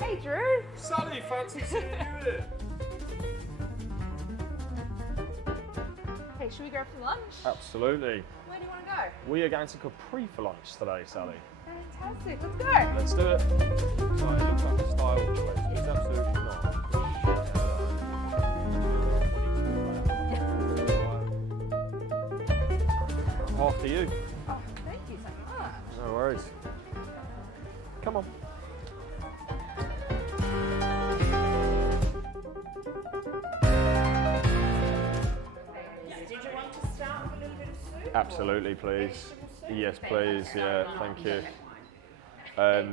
Hey, Drew. Sally, fancy seeing you here. Hey, should we go for lunch? Absolutely. Where do you want to go? We are going to Capri for lunch today, Sally. Fantastic. Let's go. Let's do it. So it looks like a style choice. It's absolutely not. After you. Oh, thank you so much. No worries. Come on. Did you want to start with a little bit of soup? Absolutely, please. Vegetable soup? Yes, please. Yeah, thank you.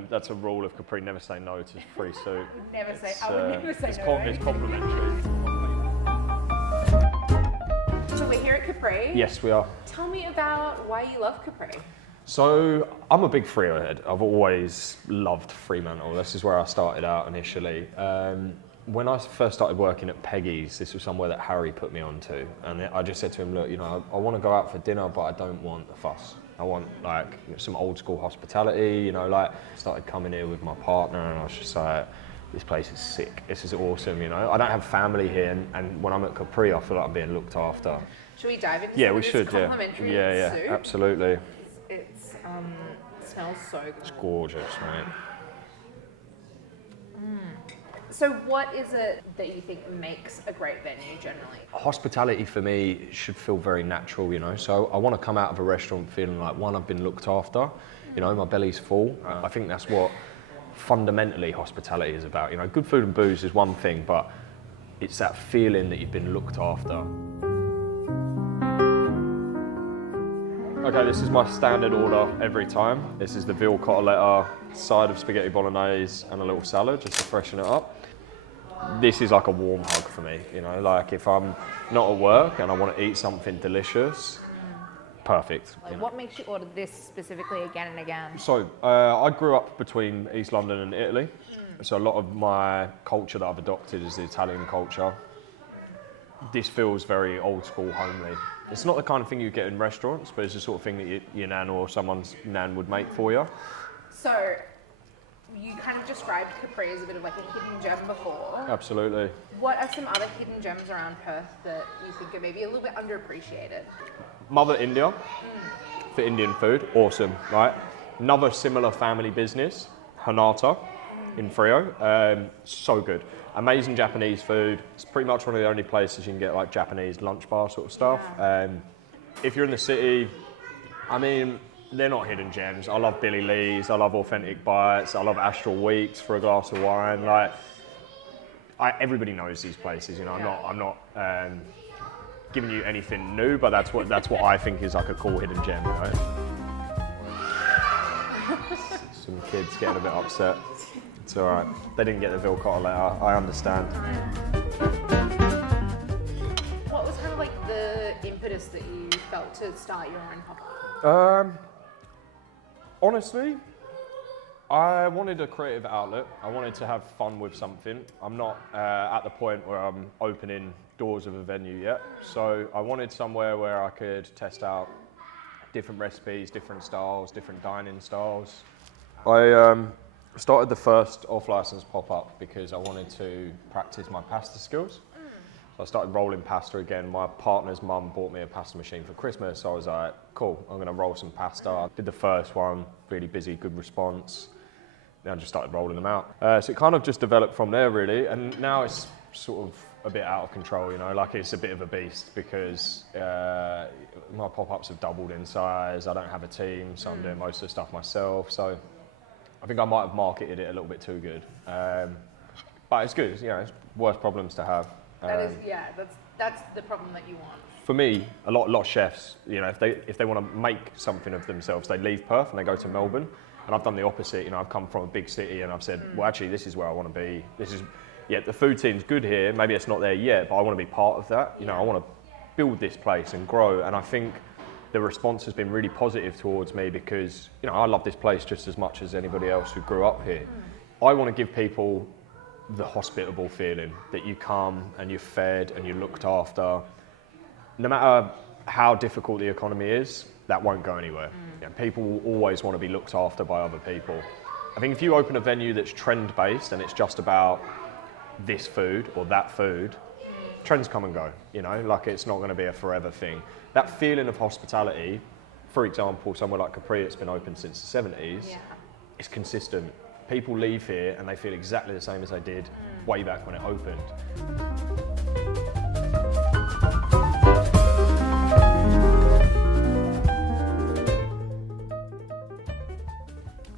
That's a rule of Capri, never say no to free soup. I would never say it's no. It's complimentary. So we're here at Capri. Yes, we are. Tell me about why you love Capri. So I'm a big Freo head. I've always loved Fremantle. This is where I started out initially. When I first started working at Peggy's, this was somewhere that Harry put me onto, and I just said to him, look, I want to go out for dinner, but I don't want a fuss. I want like some old school hospitality, started coming here with my partner, and I was just like, this place is sick, this is awesome, I don't have family here, and when I'm at Capri, I feel like I'm being looked after. Should we dive into Yeah, some we of this should, complimentary yeah, soup? absolutely. It smells so good. It's gorgeous, mate. So what is it that you think makes a great venue generally? Hospitality for me should feel very natural, so I want to come out of a restaurant feeling like, one, I've been looked after, my belly's full. I think that's what fundamentally hospitality is about. Good food and booze is one thing, but it's that feeling that you've been looked after. Okay, this is my standard order every time. This is the veal cotoletta, side of spaghetti bolognese and a little salad just to freshen it up. This is like a warm hug for me, like if I'm not at work and I want to eat something delicious, perfect. What makes you order this specifically again and again? So I grew up between East London and Italy, so a lot of my culture that I've adopted is the Italian culture. This feels very old school, homely. It's not the kind of thing you get in restaurants, but it's the sort of thing that your nan or someone's nan would make for you. So you kind of described Capri as a bit of like a hidden gem before. Absolutely. What are some other hidden gems around Perth that you think are maybe a little bit underappreciated? Mother India for Indian food, awesome, right? Another similar family business, Hanata in Freo, so good. Amazing Japanese food. It's pretty much one of the only places you can get like Japanese lunch bar sort of stuff. Yeah. If you're in the city, they're not hidden gems. I love Billy Lee's, I love Authentic Bites, I love Astral Weeks for a glass of wine. Everybody knows these places, I'm not giving you anything new, but that's what I think is like a cool hidden gem, Some kids getting a bit upset. It's all right. They didn't get the veal cotoletta. I understand. What was kind of like the impetus that you felt to start your own pop-up? Honestly, I wanted a creative outlet. I wanted to have fun with something. I'm not at the point where I'm opening doors of a venue yet. So I wanted somewhere where I could test out different recipes, different styles, different dining styles. I started the first off-license pop-up because I wanted to practice my pasta skills. So I started rolling pasta again. My partner's mum bought me a pasta machine for Christmas, so I was like, cool, I'm gonna roll some pasta. I did the first one, really busy, good response. Then I just started rolling them out. So it kind of just developed from there really, and now it's sort of a bit out of control, it's a bit of a beast because my pop-ups have doubled in size. I don't have a team, so I'm doing most of the stuff myself. So I think I might have marketed it a little bit too good. But it's good, it's worse problems to have. That's the problem that you want. For me, a lot of chefs, if they want to make something of themselves, they leave Perth and they go to Melbourne. And I've done the opposite. I've come from a big city and I've said, well, actually, this is where I want to be. The food scene's good here. Maybe it's not there yet, but I want to be part of that. I want to build this place and grow. And I think the response has been really positive towards me because, I love this place just as much as anybody else who grew up here. I want to give people the hospitable feeling that you come and you're fed and you're looked after. No matter how difficult the economy is, that won't go anywhere. People will always want to be looked after by other people. I think if you open a venue that's trend-based and it's just about this food or that food, trends come and go, you know, like it's not going to be a forever thing. That feeling of hospitality, for example, somewhere like Capri, it's been open since the 70s, it's consistent. People leave here and they feel exactly the same as they did way back when it opened.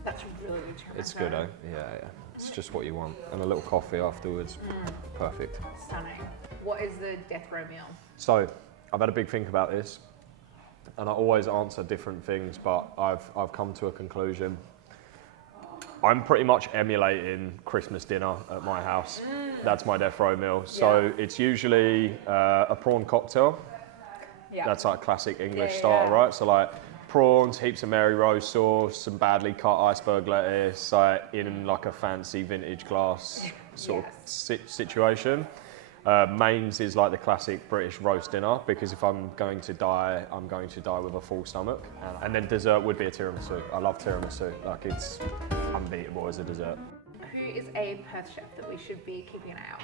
That's really good tiramisu. It's good, eh? Yeah. It's just what you want. And a little coffee afterwards. Perfect. Stunning. What is the death row meal? So, I've had a big think about this, and I always answer different things, but I've come to a conclusion. I'm pretty much emulating Christmas dinner at my house. That's my death row meal. So it's usually a prawn cocktail. Yeah. That's like classic English starter, right? So like prawns, heaps of Mary Rose sauce, some badly cut iceberg lettuce, in like a fancy vintage glass sort of situation. Mains is like the classic British roast dinner, because if I'm going to die, I'm going to die with a full stomach. And then dessert would be a tiramisu. I love tiramisu. Like, it's unbeatable as a dessert. Who is a Perth chef that we should be keeping an eye out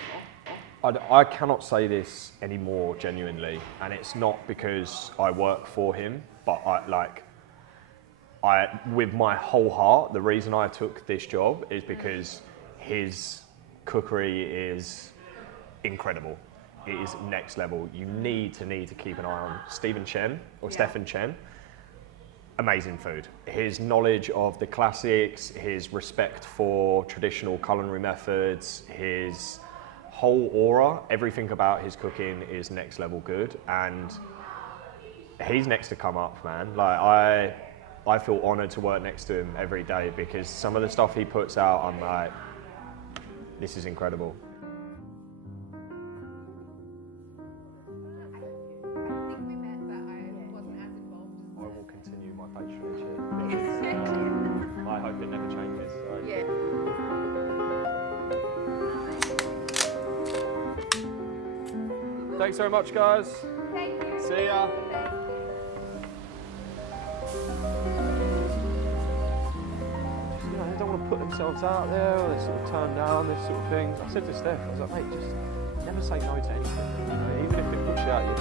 for? I cannot say this anymore genuinely, and it's not because I work for him, but with my whole heart, the reason I took this job is because his cookery is incredible. It is next level. You need to keep an eye on Stephen Chen or Stephen Chen. Amazing food. His knowledge of the classics, his respect for traditional culinary methods, his whole aura, everything about his cooking is next level good, and he's next to come up, man. Like, I feel honoured to work next to him every day, because some of the stuff he puts out, I'm like, this is incredible. I hope it never changes. Thanks very much, guys. Thank you. See ya. You know, they don't want to put themselves out there, or they sort of turn down this sort of thing. I said to Steph, I was like, mate, just never say no to anything. You know, even if it puts you out of your